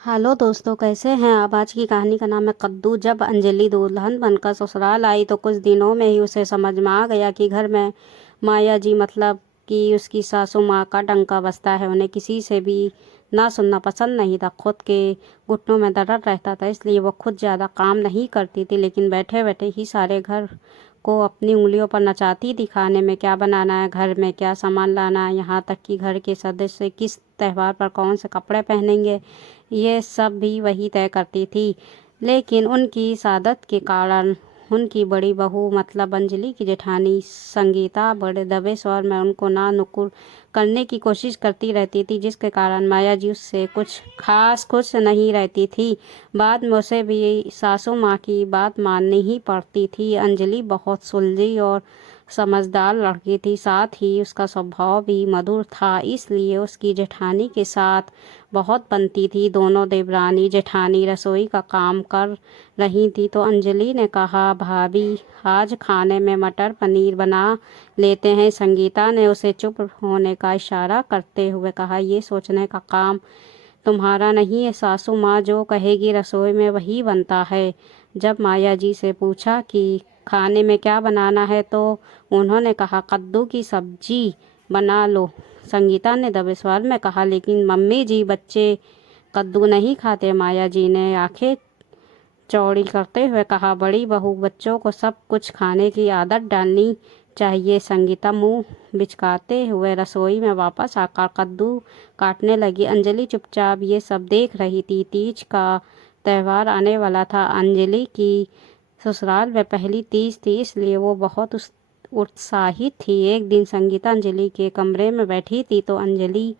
Hello दोस्तों, कैसे हैं आप। आज की कहानी का नाम है कद्दू। जब अंजलि दुल्हन बनकर ससुराल आई तो कुछ दिनों में ही उसे समझ में आ गया कि घर में माया जी मतलब कि उसकी सासू माँ का डंका बजता है। उन्हें किसी से भी ना सुनना पसंद नहीं था। खुद के घुटनों में दर्द रहता था, इसलिए वो खुद ज़्यादा काम नहीं करती थी, लेकिन बैठे बैठे ही सारे घर को अपनी उंगलियों पर नचाती थी। खाने में क्या बनाना है, घर में क्या सामान लाना है, यहाँ तक कि घर के सदस्य किस त्यौहार पर कौन से कपड़े पहनेंगे, ये सब भी वही तय करती थी। लेकिन उनकी सादत के कारण उनकी बड़ी बहू मतलब अंजलि की जेठानी संगीता बड़े दबे स्वर में उनको ना नुकुर करने की कोशिश करती रहती थी, जिसके कारण माया जी उससे कुछ खास खुश नहीं रहती थी। बाद में उसे भी सासू माँ की बात माननी ही पड़ती थी। अंजलि बहुत सुलझी और समझदार लड़की थी, साथ ही उसका स्वभाव भी मधुर था, इसलिए उसकी जेठानी के साथ बहुत बनती थी। दोनों देवरानी जेठानी रसोई का काम कर रही थी तो अंजलि ने कहा, भाभी आज खाने में मटर पनीर बना लेते हैं। संगीता ने उसे चुप होने का इशारा करते हुए कहा, ये सोचने का काम तुम्हारा नहीं है, सासू माँ जो कहेगी रसोई में वही बनता है। जब माया जी से पूछा कि खाने में क्या बनाना है तो उन्होंने कहा, कद्दू की सब्जी बना लो। संगीता ने दबे स्वर में कहा, लेकिन मम्मी जी बच्चे कद्दू नहीं खाते। माया जी ने आंखें चौड़ी करते हुए कहा, बड़ी बहू बच्चों को सब कुछ खाने की आदत डालनी चाहिए। संगीता मुंह बिचकाते हुए रसोई में वापस आकर कद्दू काटने लगी। अंजलि चुपचाप ये सब देख रही थी। तीज का त्यौहार आने वाला था। अंजलि की ससुराल में पहली तीज थी, इसलिए वो बहुत उत्साहित थी। एक दिन संगीता अंजलि के कमरे में बैठी थी तो अंजलि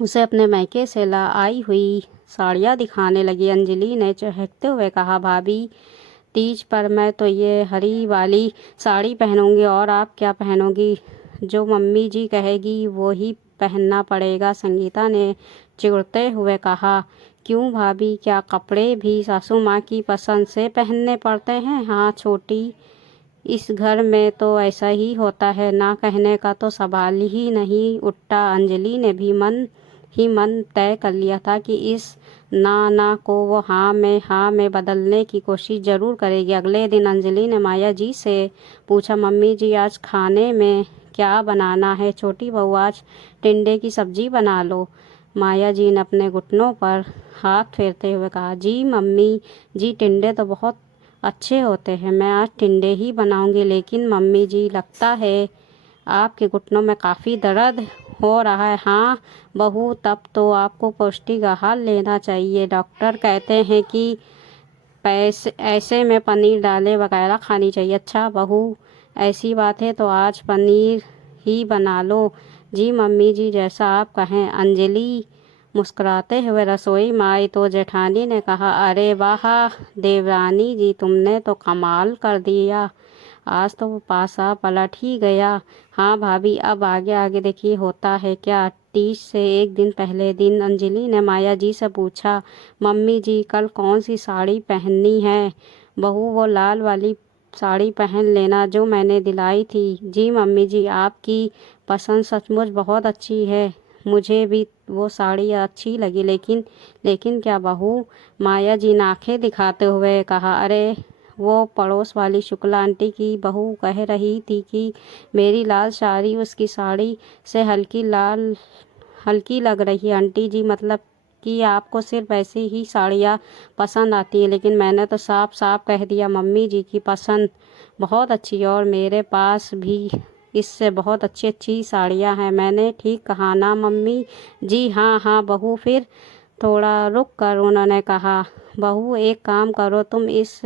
उसे अपने मायके से ला आई हुई साड़ियाँ दिखाने लगी। अंजलि ने चहकते हुए कहा, भाभी तीज पर मैं तो ये हरी वाली साड़ी पहनूंगी और आप क्या पहनोगी। जो मम्मी जी कहेगी वो ही पहनना पड़ेगा। संगीता ने चिढ़ते हुए कहा, क्यों भाभी, क्या कपड़े भी सासू माँ की पसंद से पहनने पड़ते हैं। हाँ छोटी, इस घर में तो ऐसा ही होता है, ना कहने का तो सवाल ही नहीं उठता। अंजलि ने भी मन ही मन तय कर लिया था कि इस ना ना को वो हाँ में बदलने की कोशिश जरूर करेगी। अगले दिन अंजलि ने माया जी से पूछा, मम्मी जी आज खाने में क्या बनाना है। छोटी बहू आज टिंडे की सब्जी बना लो। माया जी ने अपने घुटनों पर हाथ फेरते हुए कहा, जी मम्मी जी टिंडे तो बहुत अच्छे होते हैं, मैं आज टिंडे ही बनाऊंगी। लेकिन मम्मी जी लगता है आपके घुटनों में काफ़ी दर्द हो रहा है। हाँ बहू, तब तो आपको पौष्टिक आहार लेना चाहिए। डॉक्टर कहते हैं कि पैसे ऐसे में पनीर दालें वगैरह खानी चाहिए। अच्छा बहू, ऐसी बात है तो आज पनीर ही बना लो। जी मम्मी जी जैसा आप कहें। अंजलि मुस्कुराते हुए रसोई में आई तो जेठानी ने कहा, अरे वाह देवरानी जी, तुमने तो कमाल कर दिया, आज तो वो पासा पलट ही गया। हाँ भाभी, अब आगे आगे देखिए होता है क्या। तीज से एक दिन पहले दिन अंजलि ने माया जी से पूछा, मम्मी जी कल कौन सी साड़ी पहननी है। बहू वो लाल वाली साड़ी पहन लेना जो मैंने दिलाई थी। जी मम्मी जी, आपकी पसंद सचमुच बहुत अच्छी है, मुझे भी वो साड़ी अच्छी लगी। लेकिन क्या बहू, माया जी ने आंखें दिखाते हुए कहा, अरे वो पड़ोस वाली शुक्ला आंटी की बहू कह रही थी कि मेरी लाल साड़ी उसकी साड़ी से हल्की लग रही है। आंटी जी मतलब कि आपको सिर्फ ऐसी ही साड़ियाँ पसंद आती है, लेकिन मैंने तो साफ साफ कह दिया मम्मी जी की पसंद बहुत अच्छी है और मेरे पास भी इससे बहुत अच्छी अच्छी साड़ियाँ हैं। मैंने ठीक कहा ना मम्मी जी। हाँ हाँ बहू। फिर थोड़ा रुक कर उन्होंने कहा, बहू एक काम करो, तुम इस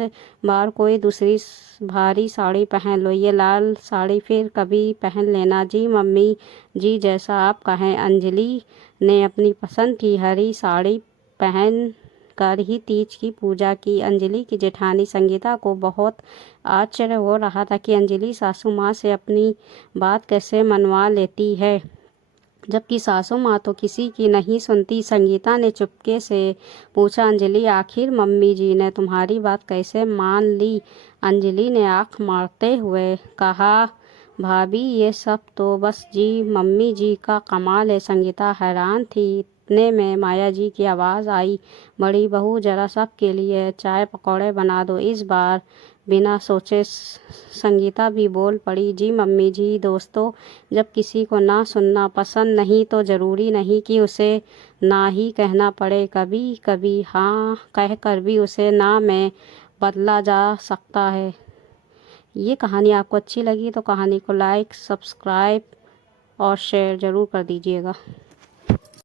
बार कोई दूसरी भारी साड़ी पहन लो, ये लाल साड़ी फिर कभी पहन लेना। जी मम्मी जी जैसा आप कहें। अंजलि ने अपनी पसंद की हरी साड़ी पहन कर ही तीज की पूजा की। अंजलि की जेठानी संगीता को बहुत आश्चर्य हो रहा था कि अंजलि सासू माँ से अपनी बात कैसे मनवा लेती है, जबकि सासू माँ तो किसी की नहीं सुनती। संगीता ने चुपके से पूछा, अंजलि आखिर मम्मी जी ने तुम्हारी बात कैसे मान ली। अंजलि ने आंख मारते हुए कहा, भाभी ये सब तो बस जी मम्मी जी का कमाल है। संगीता हैरान थी, इतने में माया जी की आवाज़ आई, बड़ी बहू जरा सबके लिए चाय पकौड़े बना दो। इस बार बिना सोचे संगीता भी बोल पड़ी, जी मम्मी जी। दोस्तों, जब किसी को ना सुनना पसंद नहीं तो ज़रूरी नहीं कि उसे ना ही कहना पड़े। कभी कभी हाँ कहकर भी उसे ना में बदला जा सकता है। ये कहानी आपको अच्छी लगी तो कहानी को लाइक, सब्सक्राइब और शेयर ज़रूर कर दीजिएगा।